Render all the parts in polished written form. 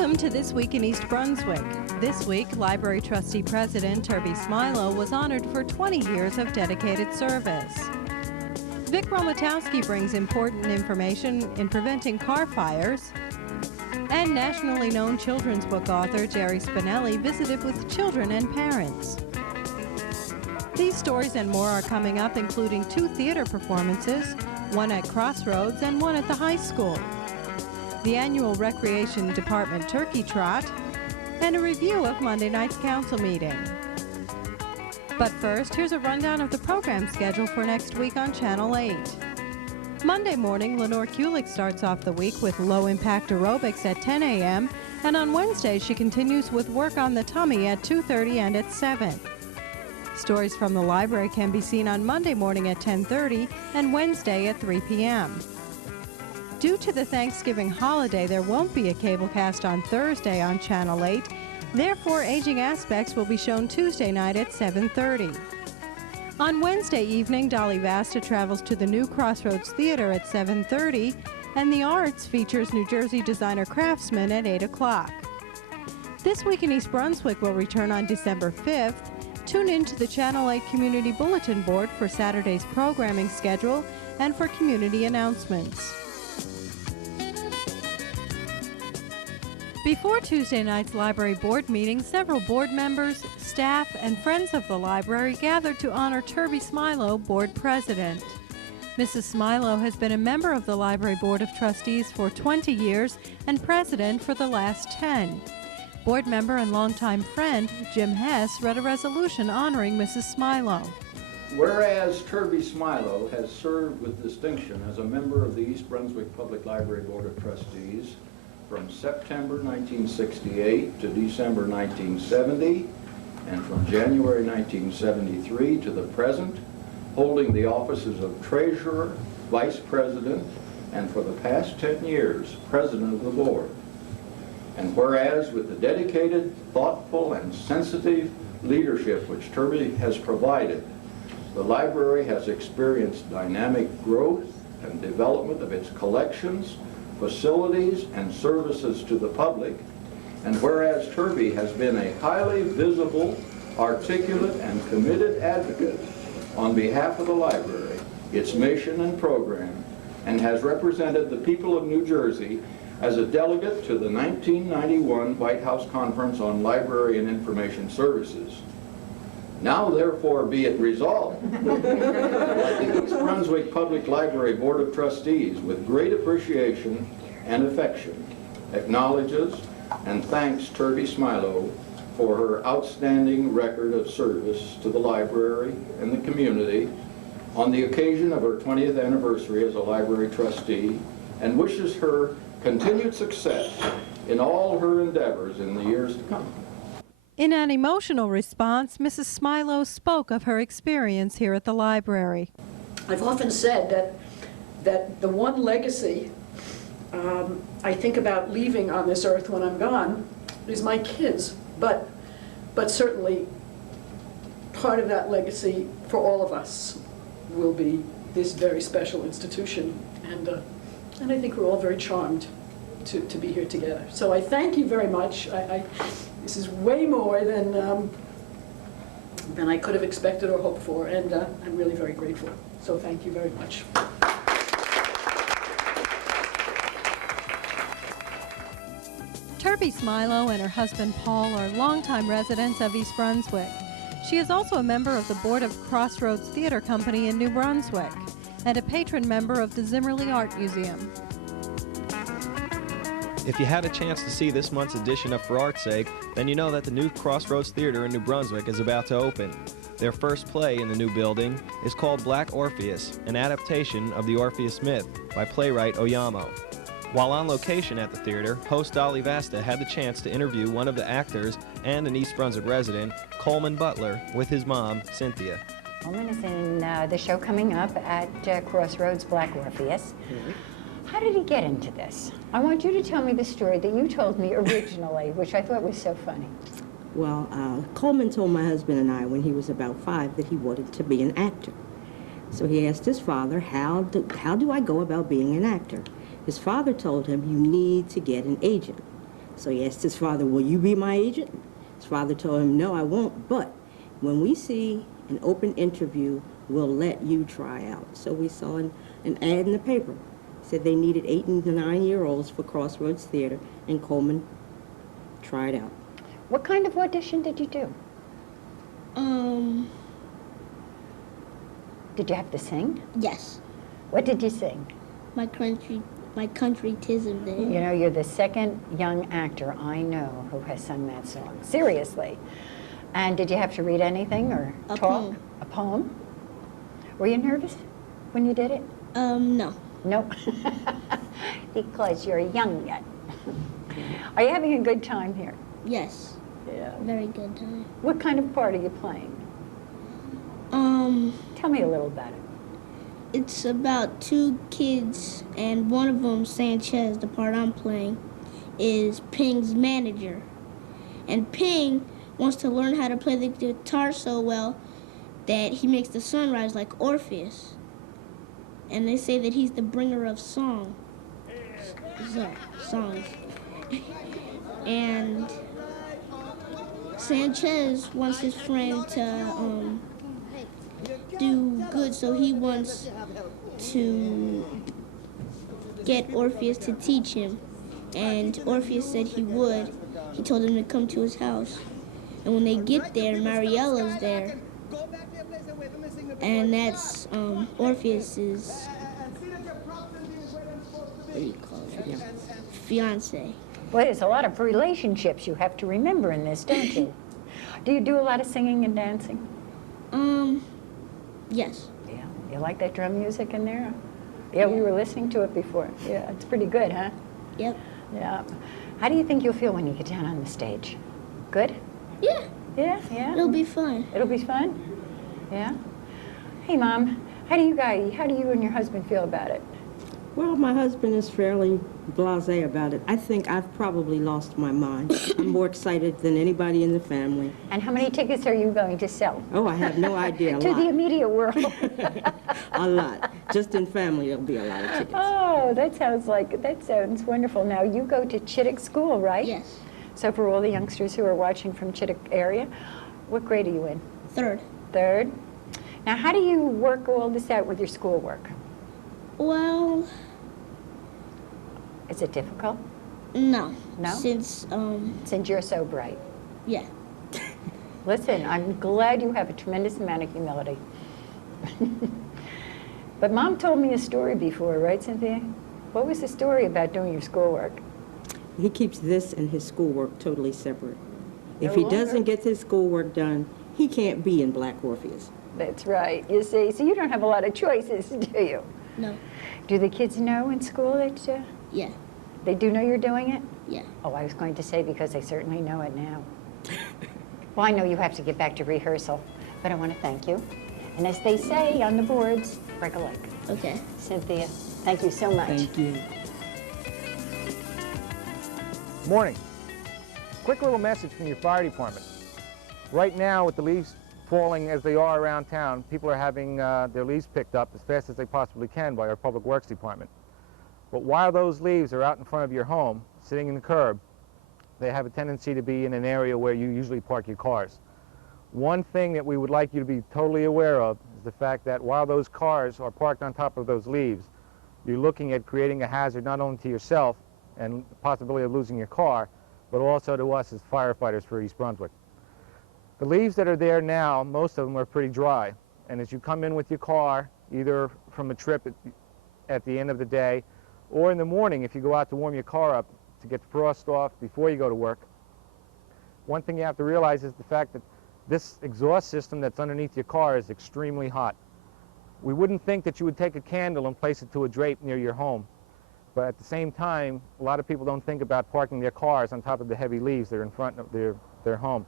Welcome to This Week in East Brunswick. This week, Library Trustee President Turbi Smilow was honored for 20 years of dedicated service. Vic Romatowski brings important information in preventing car fires. And nationally known children's book author Jerry Spinelli visited with children and parents. These stories and more are coming up, including 2 theater performances, one at Crossroads and one at the high school, the annual Recreation Department Turkey Trot, and a review of Monday night's council meeting. But first, here's a rundown of the program schedule for next week on Channel 8. Monday morning, Lenore Kulik starts off the week with low-impact aerobics at 10 a.m., and on Wednesday she continues with work on the tummy at 2:30 and at 7. Stories from the library can be seen on Monday morning at 10:30 and Wednesday at 3 p.m. Due to the Thanksgiving holiday, there won't be a cablecast on Thursday on Channel 8. Therefore, Aging Aspects will be shown Tuesday night at 7:30. On Wednesday evening, Dolly Vasta travels to the new Crossroads Theater at 7:30, and The Arts features New Jersey designer Craftsman at 8 o'clock. This Week in East Brunswick will return on December 5th. Tune in to the Channel 8 Community Bulletin Board for Saturday's programming schedule and for community announcements. Before Tuesday night's library board meeting, several board members, staff, and friends of the library gathered to honor Turbi Smilow, board president. Mrs. Smilow has been a member of the Library Board of Trustees for 20 years and president for the last 10. Board member and longtime friend Jim Hess read a resolution honoring Mrs. Smilow. Whereas Turbi Smilow has served with distinction as a member of the East Brunswick Public Library Board of Trustees from September 1968 to December 1970, and from January 1973 to the present, holding the offices of Treasurer, Vice President, and for the past 10 years, President of the Board. And whereas with the dedicated, thoughtful, and sensitive leadership which Turbi has provided, the library has experienced dynamic growth and development of its collections, facilities, and services to the public, and whereas Turbi has been a highly visible, articulate, and committed advocate on behalf of the library, its mission and program, and has represented the people of New Jersey as a delegate to the 1991 White House Conference on Library and Information Services. Now, therefore, be it resolved that the East Brunswick Public Library Board of Trustees, with great appreciation and affection, acknowledges and thanks Turbi Smilow for her outstanding record of service to the library and the community on the occasion of her 20th anniversary as a library trustee, and wishes her continued success in all her endeavors in the years to come. In an emotional response, Mrs. Smilow spoke of her experience here at the library. I've often said that the one legacy I think about leaving on this earth when I'm gone is my kids, but certainly part of that legacy for all of us will be this very special institution, and I think we're all very charmed to be here together. So I thank you very much. This is way more than I could have expected or hoped for, and I'm really very grateful. So thank you very much. Turbi Smilow and her husband Paul are longtime residents of East Brunswick. She is also a member of the board of Crossroads Theater Company in New Brunswick and a patron member of the Zimmerli Art Museum. If you had a chance to see this month's edition of For Art's Sake, then you know that the new Crossroads Theater in New Brunswick is about to open. Their first play in the new building is called Black Orpheus, an adaptation of the Orpheus myth by playwright Oyamo. While on location at the theater, host Dolly Vasta had the chance to interview one of the actors and an East Brunswick resident, Coleman Butler, with his mom, Cynthia. Coleman is in the show coming up at Crossroads, Black Orpheus. Mm-hmm. How did he get into this? I want you to tell me the story that you told me originally, which I thought was so funny. Well, Coleman told my husband and I when he was about 5 that he wanted to be an actor. So he asked his father, how do I go about being an actor? His father told him, you need to get an agent. So he asked his father, will you be my agent? His father told him, no, I won't, but when we see an open interview, we'll let you try out. So we saw an ad in the paper. Said they needed 8 and 9-year-olds for Crossroads Theater, and Coleman tried out. What kind of audition did you do? Did you have to sing? Yes. What did you sing? My country 'tis of thee. You know, you're the second young actor I know who has sung that song. Seriously. And did you have to read anything or A talk? poem. A poem? Were you nervous when you did it? No. No. Because you're young yet. Are you having a good time here? Yes. Yeah. Very good time. What kind of part are you playing? Tell me a little about it. It's about 2 kids, and one of them, Sanchez, the part I'm playing, is Ping's manager. And Ping wants to learn how to play the guitar so well that he makes the sun rise like Orpheus. And they say that he's the bringer of songs. And Sanchez wants his friend to do good, so he wants to get Orpheus to teach him. And Orpheus said he would. He told him to come to his house. And when they get there, Mariella's there. And that's Orpheus's, what do you call it? Fiance. Boy, there's a lot of relationships you have to remember in this, don't you? Do you do a lot of singing and dancing? Yes. Yeah. You like that drum music in there? Yeah, we were listening to it before. Yeah, it's pretty good, huh? Yep. Yeah. How do you think you'll feel when you get down on the stage? Good? Yeah. Yeah, yeah. It'll be fun. It'll be fun? Yeah? Hey, Mom, how do you and your husband feel about it? Well, my husband is fairly blasé about it. I think I've probably lost my mind. I'm more excited than anybody in the family. And how many tickets are you going to sell? Oh, I have no idea. A To lot. the immediate world. A lot. Just in family, there'll be a lot of tickets. Oh, that sounds wonderful. Now, you go to Chittick School, right? Yes. So for all the youngsters who are watching from Chittick area, what grade are you in? 3rd. 3rd. Now, how do you work all this out with your schoolwork? Well, Is it difficult? no. No? Since You're so bright. yeah. Listen, I'm glad you have a tremendous amount of humility. But Mom told me a story before, right, Cynthia? What was the story about doing your schoolwork? He keeps this and his schoolwork totally separate. If No he longer? doesn't get his schoolwork done, he can't be in Black Orpheus. That's right. You see, so you don't have a lot of choices, do you? No. Do the kids know in school that Yeah. they do know you're doing it? Yeah. Oh, I was going to say because they certainly know it now. Well, I know you have to get back to rehearsal, but I want to thank you. And as they say on the boards, break a leg. Okay. Cynthia, thank you so much. Thank you. Morning. Quick little message from your fire department. Right now, with the leaves falling as they are around town, people are having their leaves picked up as fast as they possibly can by our Public Works Department. But while those leaves are out in front of your home, sitting in the curb, they have a tendency to be in an area where you usually park your cars. One thing that we would like you to be totally aware of is the fact that while those cars are parked on top of those leaves, you're looking at creating a hazard not only to yourself and the possibility of losing your car, but also to us as firefighters for East Brunswick. The leaves that are there now, most of them are pretty dry. And as you come in with your car, either from a trip at the end of the day, or in the morning if you go out to warm your car up to get the frost off before you go to work, one thing you have to realize is the fact that this exhaust system that's underneath your car is extremely hot. We wouldn't think that you would take a candle and place it to a drape near your home. But at the same time, a lot of people don't think about parking their cars on top of the heavy leaves that are in front of their home.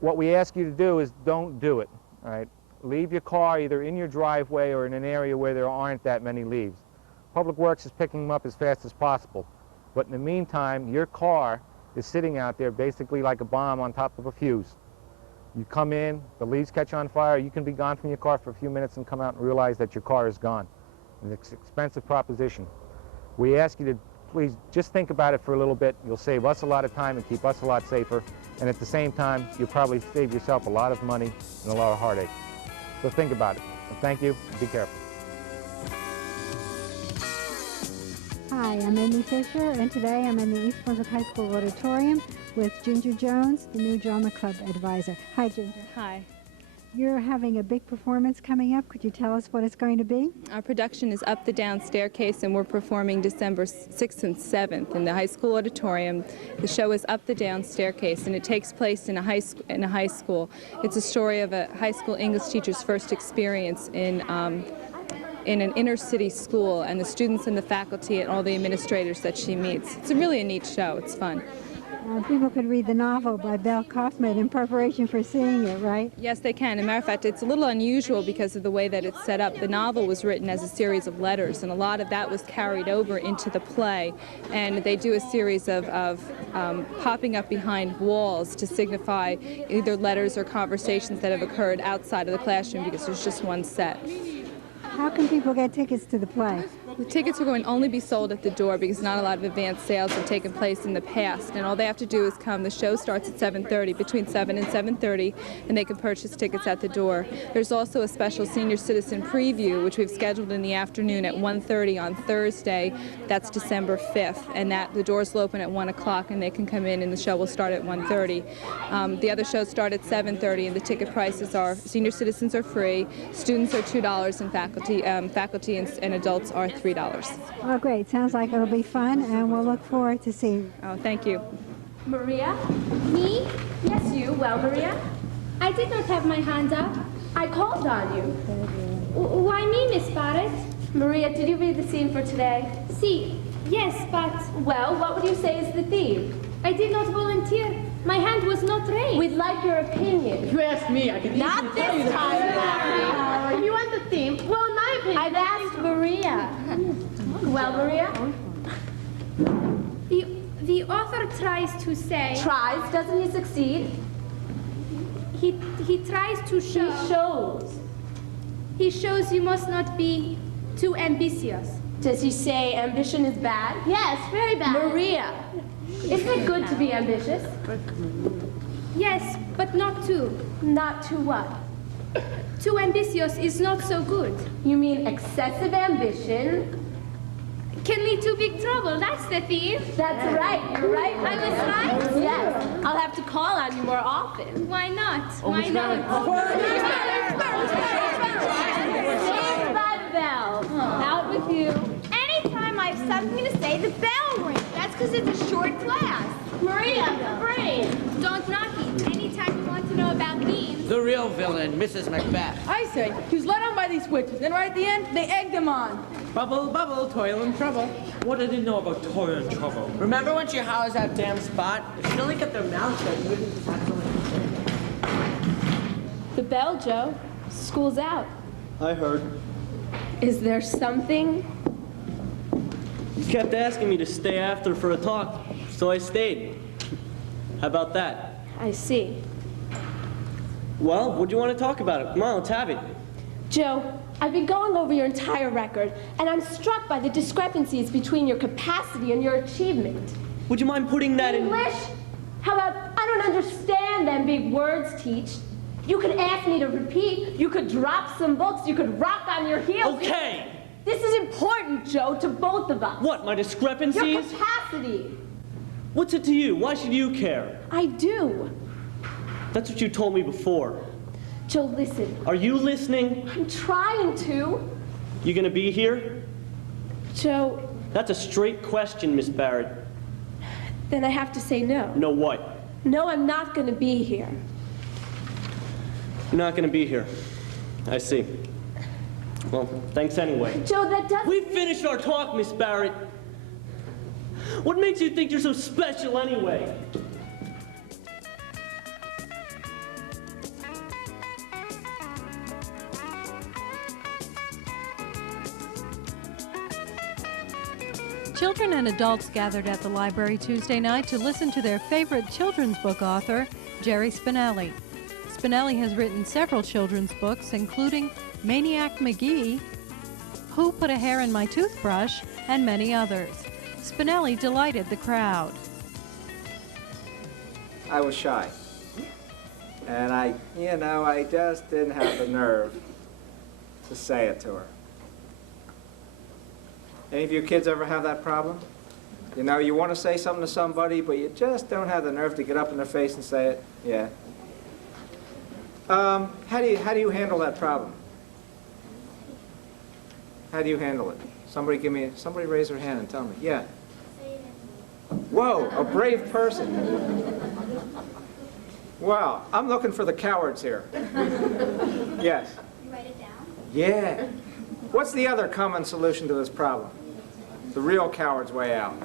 What we ask you to do is don't do it, all right? Leave your car either in your driveway or in an area where there aren't that many leaves. Public Works is picking them up as fast as possible. But in the meantime, your car is sitting out there basically like a bomb on top of a fuse. You come in, the leaves catch on fire, you can be gone from your car for a few minutes and come out and realize that your car is gone. It's an expensive proposition. We ask you to please just think about it for a little bit. You'll save us a lot of time and keep us a lot safer. And at the same time, you'll probably save yourself a lot of money and a lot of heartache. So think about it. And thank you, and be careful. Hi, I'm Amy Fisher, and today I'm in the East Brunswick High School auditorium with Ginger Jones, the new drama club advisor. Hi, Ginger. Hi. You're having a big performance coming up. Could you tell us what it's going to be? Our production is Up the Down Staircase, and we're performing December 6th and 7th in the high school auditorium. The show is Up the Down Staircase, and it takes place in a high school. It's a story of a high school English teacher's first experience in an inner city school, and the students and the faculty and all the administrators that she meets. It's really a neat show. It's fun. People could read the novel by Belle Kaufman in preparation for seeing it, right? Yes, they can. As a matter of fact, it's a little unusual because of the way that it's set up. The novel was written as a series of letters, and a lot of that was carried over into the play. And they do a series of popping up behind walls to signify either letters or conversations that have occurred outside of the classroom because there's just one set. How can people get tickets to the play? The tickets are going to only be sold at the door because not a lot of advance sales have taken place in the past, and all they have to do is come. The show starts at 7:30, between 7 and 7:30, and they can purchase tickets at the door. There's also a special senior citizen preview, which we've scheduled in the afternoon at 1:30 on Thursday. That's December 5th, and the doors will open at 1 o'clock, and they can come in, and the show will start at 1:30. The other shows start at 7:30, and the ticket prices are, senior citizens are free, students are $2, and faculty and adults are $3. Oh, great. Sounds like it'll be fun, and we'll look forward to seeing you. Oh, thank you. Maria? Me? Yes, you. Well, Maria? I did not have my hand up. I called on you. Why me, Miss Barrett? Maria, did you read the scene for today? See, yes, but... Well, what would you say is the theme? I did not volunteer. My hand was not raised. We'd like your opinion. If you ask me, I could not this time, Larry. If you want the theme, well, in my opinion... I've asked Maria. Well, Maria? The author tries to say... Tries? Doesn't he succeed? He tries to show... He shows. He shows you must not be too ambitious. Does he say ambition is bad? Yes, very bad. Maria, isn't it good to be ambitious? Yes, but not too. Not too what? Too ambitious is not so good. You mean excessive ambition can lead to big trouble. That's the theme. That's right. You're right. I was right? Yes. I'll have to call on you more often. Why not? Why not? Saved by the bell. Out with you. Anytime I have something to say, the bell rings. That's because it's a short class. Maria, brain. Don't knock it. Anytime you want to know about themes. The real villain, Mrs. Macbeth. I say, he was led on by these witches, and right at the end, they egged him on. Bubble, bubble, toil and trouble. What did he know about toil and trouble? Remember when she hollers that damn spot? If she'd only kept their mouth shut, you wouldn't have something. The bell, Joe. School's out. I heard. Is there something? He kept asking me to stay after for a talk, so I stayed. How about that? I see. Well, what do you want to talk about? Come on, let's have it. Joe, I've been going over your entire record, and I'm struck by the discrepancies between your capacity and your achievement. Would you mind putting that in... English? How about, I don't understand them big words, Teach. You could ask me to repeat, you could drop some books, you could rock on your heels. Okay! This is important, Joe, to both of us. What, my discrepancies? Your capacity. What's it to you? Why should you care? I do. That's what you told me before. Joe, listen. Are you listening? I'm trying to. You gonna be here? Joe. That's a straight question, Miss Barrett. Then I have to say no. No what? No, I'm not gonna be here. You're not gonna be here. I see. Well, thanks anyway. Joe, that doesn't... We finished our talk, Miss Barrett. What makes you think you're so special anyway? Children and adults gathered at the library Tuesday night to listen to their favorite children's book author, Jerry Spinelli. Spinelli has written several children's books, including Maniac McGee, Who Put a Hair in My Toothbrush, and many others. Spinelli delighted the crowd. I was shy. And I just didn't have the nerve to say it to her. Any of you kids ever have that problem? You know, you want to say something to somebody, but you just don't have the nerve to get up in their face and say it? Yeah. How do you handle that problem? How do you handle it? Somebody raise their hand and tell me. Yeah. Whoa, a brave person. Wow, I'm looking for the cowards here. Yes. You write it down? Yeah. What's the other common solution to this problem? The real coward's way out.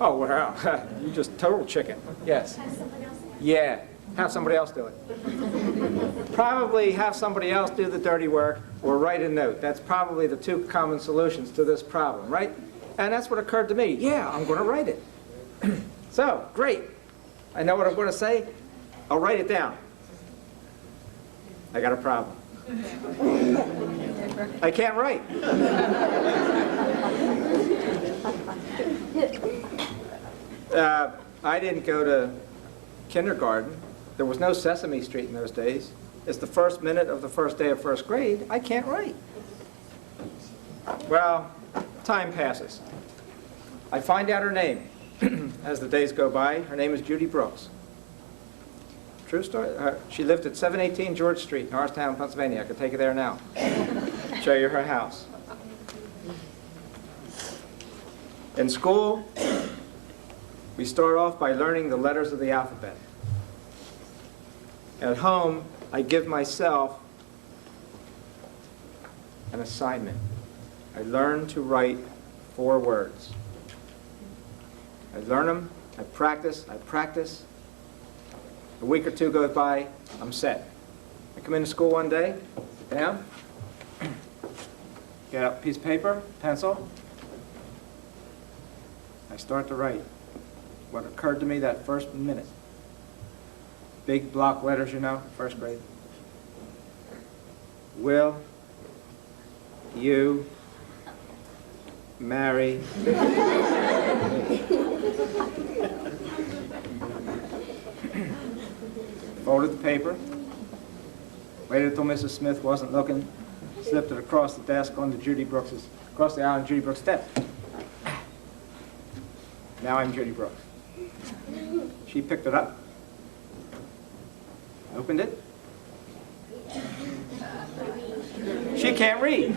Oh, well, you just total chicken. Yes. Have someone else? Yeah, have somebody else do it. Probably have somebody else do the dirty work or write a note. That's probably the two common solutions to this problem, right? And that's what occurred to me. Yeah, I'm going to write it. So, great. I know what I'm going to say. I'll write it down. I got a problem. I can't write. I didn't go to kindergarten. There was no Sesame Street in those days. It's the first minute of the first day of first grade. I can't write. Well, time passes. I find out her name as the days go by. Her name is Judy Brooks. True story. She lived at 718 George Street in Norristown, Pennsylvania. I could take you there now. Show you her house. In school, we start off by learning the letters of the alphabet. At home, I give myself an assignment. I learn to write 4 words. I learn them, I practice. A week or two goes by, I'm set. I come into school one day, sit down, get out a piece of paper, pencil. I start to write what occurred to me that first minute. Big block letters, you know, first grade. Will you marry me? Folded the paper, waited until Mrs. Smith wasn't looking, slipped it across the desk onto across the aisle on Judy Brooks' step. Now I'm Judy Brooks. She picked it up, opened it. She can't read.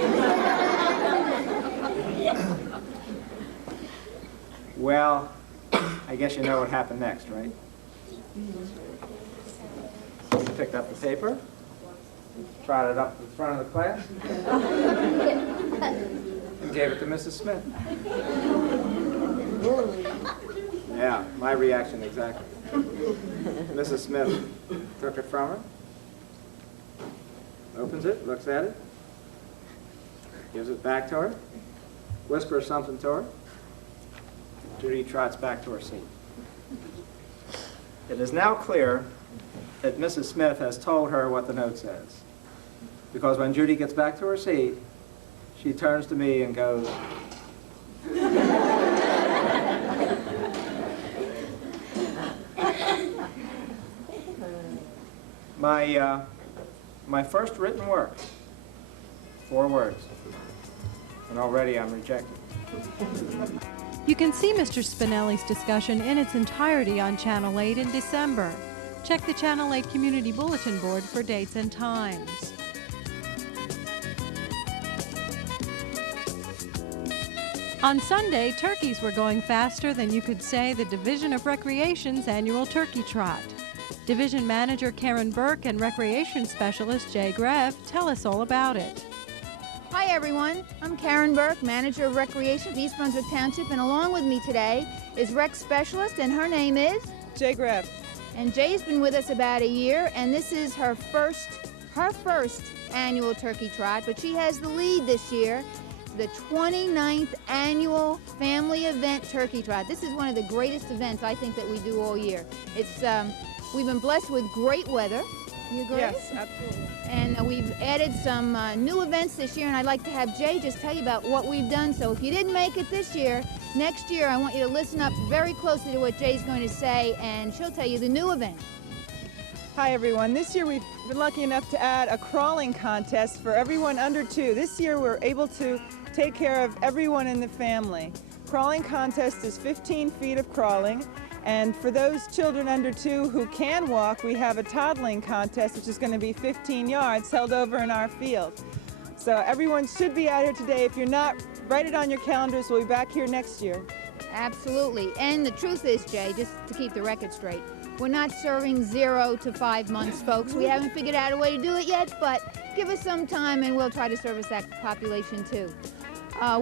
Well, I guess you know what happened next, right? She picked up the paper, trotted up to the front of the class, and gave it to Mrs. Smith. Yeah, my reaction exactly. Mrs. Smith took it from her, opens it, looks at it, gives it back to her, whispers something to her. Judy trots back to her seat. It is now clear that Mrs. Smith has told her what the note says. Because when Judy gets back to her seat, she turns to me and goes, my first written work, 4 words, and already I'm rejected. You can see Mr. Spinelli's discussion in its entirety on Channel 8 in December. Check the Channel 8 Community Bulletin Board for dates and times. On Sunday, turkeys were going faster than you could say the Division of Recreation's annual Turkey Trot. Division Manager Karen Burke and Recreation Specialist Jay Greff tell us all about it. Hi everyone, I'm Karen Burke, Manager of Recreation of East Brunswick Township, and along with me today is Rec Specialist, and her name is? Jay Greff. And Jay's been with us about a year, and this is her first annual Turkey Trot, but she has the lead this year, the 29th annual family event Turkey Trot. This is one of the greatest events I think that we do all year. It's we've been blessed with great weather, You agree? Yes, absolutely. And we've added some new events this year, and I'd like to have Jay just tell you about what we've done. So if you didn't make it this year, next year I want you to listen up very closely to what Jay's going to say, and she'll tell you the new event. Hi, everyone. This year we've been lucky enough to add a crawling contest for everyone under 2. This year we're able to take care of everyone in the family. Crawling contest is 15 feet of crawling. And for those children under 2 who can walk, we have a toddling contest, which is going to be 15 yards, held over in our field. So everyone should be out here today. If you're not, write it on your calendars. We'll be back here next year. Absolutely. And the truth is, Jay, just to keep the record straight, we're not serving 0 to 5 months, folks. We haven't figured out a way to do it yet, but give us some time and we'll try to service that population too.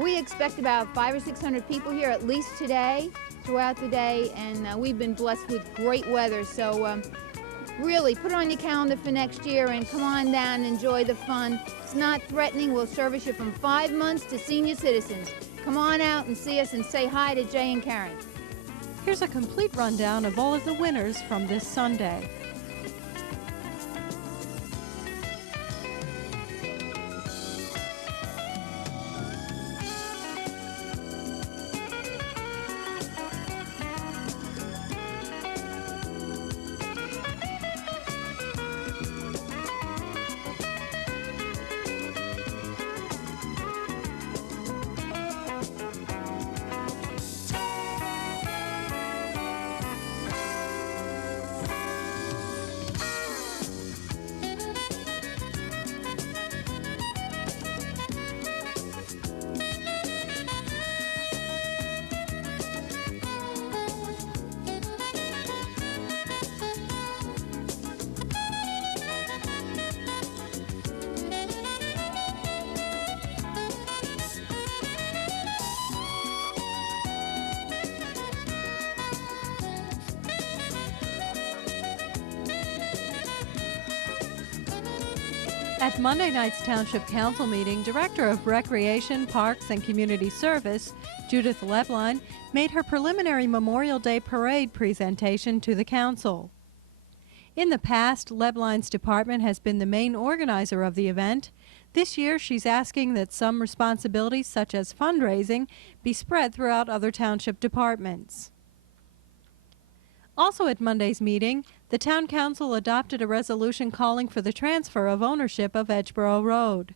We expect about 500 or 600 people here at least today, throughout the day, and we've been blessed with great weather. So really put it on your calendar for next year and come on down and enjoy the fun. It's not threatening. We'll service you from 5 months to senior citizens. Come on out and see us and say hi to Jay and Karen. Here's a complete rundown of all of the winners from this Sunday. At Monday night's Township Council meeting, Director of Recreation, Parks, and Community Service, Judith Lebline, made her preliminary Memorial Day Parade presentation to the Council. In the past, Lebline's department has been the main organizer of the event. This year, she's asking that some responsibilities, such as fundraising, be spread throughout other township departments. Also at Monday's meeting, the Town Council adopted a resolution calling for the transfer of ownership of Edgeboro Road.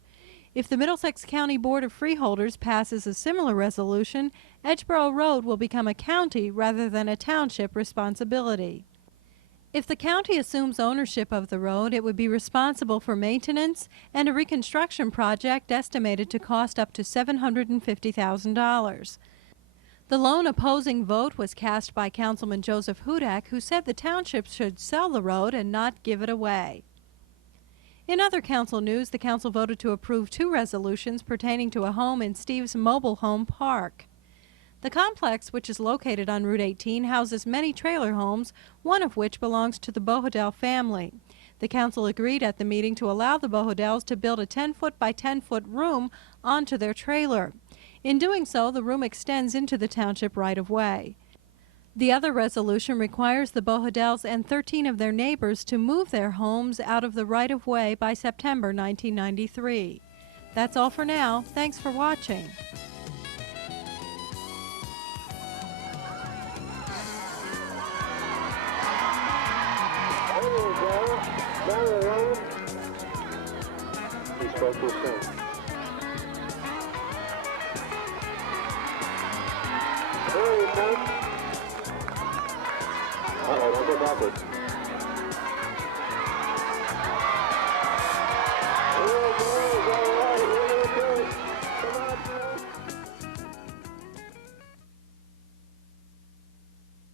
If the Middlesex County Board of Freeholders passes a similar resolution, Edgeboro Road will become a county rather than a township responsibility. If the county assumes ownership of the road, it would be responsible for maintenance and a reconstruction project estimated to cost up to $750,000. The lone opposing vote was cast by Councilman Joseph Hudak, who said the township should sell the road and not give it away. In other council news, the council voted to approve 2 resolutions pertaining to a home in Steve's Mobile Home Park. The complex, which is located on Route 18, houses many trailer homes, one of which belongs to the Bohodel family. The council agreed at the meeting to allow the Bohodels to build a 10-foot by 10-foot room onto their trailer. In doing so, the room extends into the township right-of-way. The other resolution requires the Bohodels and 13 of their neighbors to move their homes out of the right-of-way by September 1993. That's all for now. Thanks for watching. Uh-oh, don't go backwards.